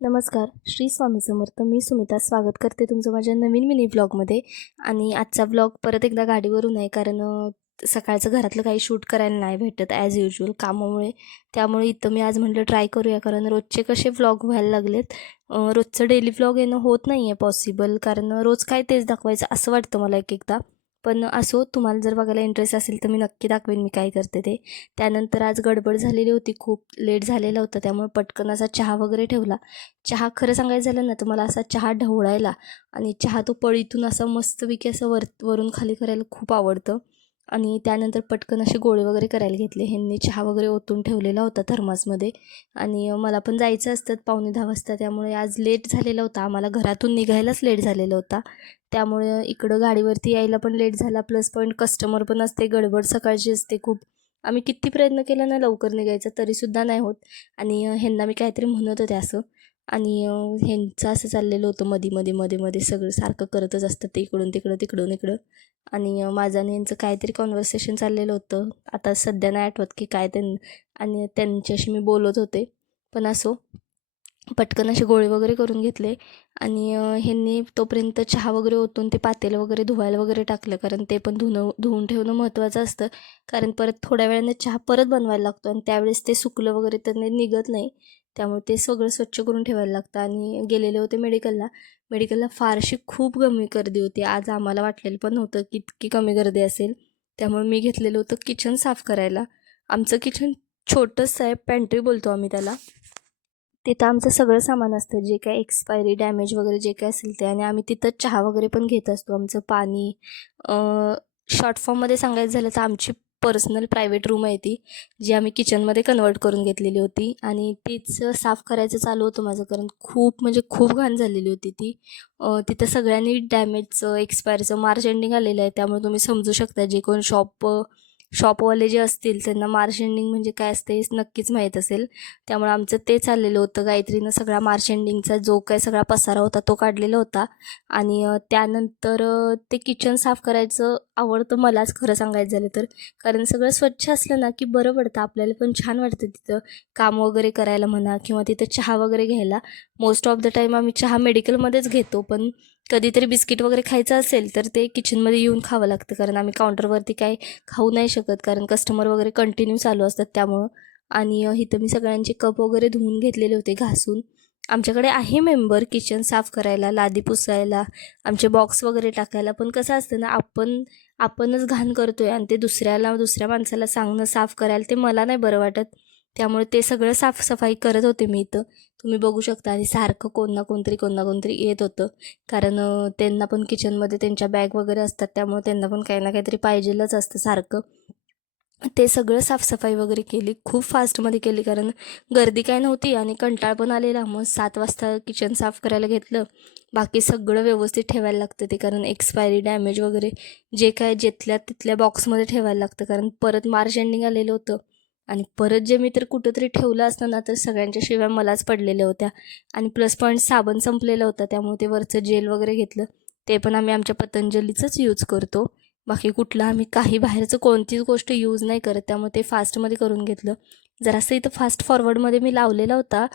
नमस्कार. श्री स्वामी समर्थ. मी सुमिता स्वागत करते तुमचं माझ्या नवीन मिनी व्लॉगमध्ये. आणि आजचा व्लॉग परत एकदा गाडीवरून आहे, कारण सकाळचं घरातलं काही शूट करायला नाही भेटत ॲज युजल कामामुळे. त्यामुळे इथं मी आज म्हटलं ट्राय करूया, कारण रोजचे कसे व्लॉग व्हायला लागलेत. रोजचं डेली व्लॉग येणं होत नाही आहे पॉसिबल, कारण रोज काय तेच दाखवायचं असं वाटतं मला एक एकदा. पण असो, तुम्हाला जर बघायला इंटरेस्ट असेल तर मी नक्की दाखवेन मी काय करते ते. त्यानंतर आज गडबड झालेली होती, खूप लेट झालेला होता, त्यामुळे पटकन असा चहा वगैरे ठेवला. चहा खरं सांगायचं झालं ना तर मला असा चहा ढवळायला आणि चहा तो पळीतून असा मस्तपैकी असं वरून खाली करायला खूप आवडतं. आणि त्यानंतर पटकन असे गोळे वगैरे करायला घेतले. ह्यांनी चहा वगैरे ओतून ठेवलेला होता थर्मासमध्ये. आणि मला पण जायचं असतं 9:45 वाजता, त्यामुळे आज लेट झालेला होता. आम्हाला घरातून निघायलाच लेट झालेला होता, त्यामुळे इकडं गाडीवरती यायला पण लेट झाला. प्लस पॉईंट कस्टमर पण असते, गडबड सकाळची असते खूप. आम्ही किती प्रयत्न केला ना लवकर निघायचा तरीसुद्धा नाही होत. आणि ह्यांना मी काहीतरी म्हणत होते असं. आणि ह्यांचं असं चाललेलं होतं मध्ये सगळं सारखं करतच असतं, ते इकडून तिकडं तिकडून इकडं. आणि माझं आणि यांचं काहीतरी कॉन्व्हर्सेशन चाललेलं होतं, आता सध्या नाही आठवत की काय आणि त्यांच्याशी मी बोलत होते. पण असो, पटकन असे गोळे वगैरे करून घेतले. आणि ह्यांनी तोपर्यंत चहा वगैरे ओतून ते पातेलं वगैरे धुवायला वगैरे टाकलं, कारण ते पण धुवून ठेवणं महत्त्वाचं असतं. कारण परत थोड्या वेळाने चहा परत बनवायला लागतो आणि त्यावेळेस ते सुकलं वगैरे तर निघत नाही, त्यामुळे ते सगळं स्वच्छ करून ठेवायला लागतं. आणि गेलेले होते मेडिकलला फारशी खूप कमी गर्दी होती आज. आम्हाला वाटलेलं पण नव्हतं की इतकी कमी गर्दी असेल. त्यामुळे मी घेतलेलं होतं किचन साफ करायला. आमचं किचन छोटंसं आहे, पॅन्ट्री बोलतो आम्ही त्याला. तिथं आमचं सगळं सामान असतं, जे काय एक्सपायरी डॅमेज वगैरे जे काय असेल ते. आणि आम्ही तिथं चहा वगैरे पण घेत असतो. आमचं पाणी, शॉर्ट फॉर्ममध्ये सांगायचं झालं तर आमची पर्सनल प्रायव्हेट रूम आहे ती, जी आम्ही किचनमध्ये कन्वर्ट करून घेतलेली होती. आणि तीच साफ करायचं चालू होतं माझं, कारण खूप म्हणजे खूप घाण झालेली होती ती. तिथं सगळ्यांनी डॅमेजचं एक्सपायरचं मार्च एंडिंग आलेलं आहे, त्यामुळे तुम्ही समजू शकता जे कोण शॉपवाले जे असतील त्यांना मार्च एंडिंग म्हणजे काय असते नक्कीच माहीत असेल. त्यामुळे आमचं ते चाललेलं होतं. गायत्रीनं सगळा मार्च एंडिंगचा जो काय सगळा पसारा होता तो काढलेला होता. आणि त्यानंतर ते किचन साफ करायचं आवडतं मलाच खरं सांगायचं झालं तर, कारण सगळं स्वच्छ असलं ना की बरं पडतं, आपल्याला पण छान वाटतं तिथं काम वगैरे करायला म्हणा, किंवा तिथं चहा वगैरे घ्यायला. मोस्ट ऑफ द टाईम आम्ही चहा मेडिकलमध्येच घेतो, पण कधीतरी बिस्किट वगैरे खायचं असेल तर ते किचनमध्ये येऊन खावं लागतं, कारण आम्ही काउंटरवरती काय खाऊ नाही शकत, कारण कस्टमर वगैरे कंटिन्यू चालू असतात त्यामुळं. आणि इथं मी सगळ्यांचे कप वगैरे धुवून घेतलेले होते घासून. आमच्याकडे आहे मेंबर किचन साफ करायला, लादी पुसायला, आमचे बॉक्स वगैरे टाकायला. पण कसं असतं ना, आपणच घाण करतोय आणि ते दुसऱ्या माणसाला सांगणं साफ करायला, ते मला नाही बरं वाटत. त्यामुळे ते सगळं साफसफाई करत होते मी इथं, तुम्ही बघू शकता. आणि सारखं कोण ना कोणतरी येत होतं, कारण त्यांना पण किचनमध्ये त्यांच्या बॅग वगैरे असतात, त्यामुळे त्यांना पण काही ना काहीतरी पाहिजेलच असतं सारखं. ते सगळं साफसफाई वगैरे केली, खूप फास्टमध्ये केली, कारण गर्दी काय नव्हती आणि कंटाळ पण आलेला. मग 7 वाजता किचन साफ करायला घेतलं. बाकी सगळं व्यवस्थित ठेवायला लागतं ते, कारण एक्सपायरी डॅमेज वगैरे जे काय जिथल्या तिथल्या बॉक्समध्ये ठेवायला लागतं, कारण परत मार्च एंडिंग आलेलं होतं. आणि परत जे मी तर कुठंतरी ठेवलं असतं ना तर सगळ्यांच्या शिव्या मलाच पडलेल्या होत्या. आणि प्लस पॉईंट साबण संपलेला होता, त्यामुळे ते वरचं जेल वगैरे घेतलं. ते पण आम्ही आमच्या पतंजलीचंच यूज करतो, बाकी कुठलं आम्ही काही बाहेरचं कोणतीच गोष्ट यूज नाही करत, त्यामुळे ते फास्टमध्ये करून घेतलं. जरासं इथं फास्ट फॉरवर्डमध्ये मी लावलेला होता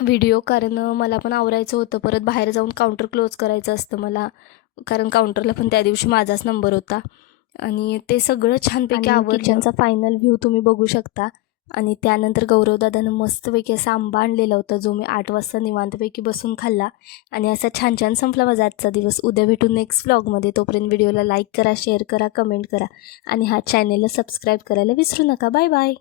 व्हिडिओ, कारण मला पण आवरायचं होतं. परत बाहेर जाऊन काउंटर क्लोज करायचं असतं मला, कारण काउंटरला पण त्या दिवशी माझाच नंबर होता. आणि ते सगळं छानपैकी आवडलं. किचनचा फायनल व्ह्यू तुम्ही बघू शकता. आणि त्यानंतर गौरवदादानं मस्तपैकी असा आंबा आणलेला होता, जो मी 8 वाजता निवांतपैकी बसून खाल्ला. आणि असा छान छान संपला माझा आजचा दिवस. उद्या भेटू नेक्स्ट व्लॉगमध्ये. तोपर्यंत व्हिडिओला लाईक करा, शेअर करा, कमेंट करा आणि चॅनेलला सबस्क्राईब करायला विसरू नका. Bye bye.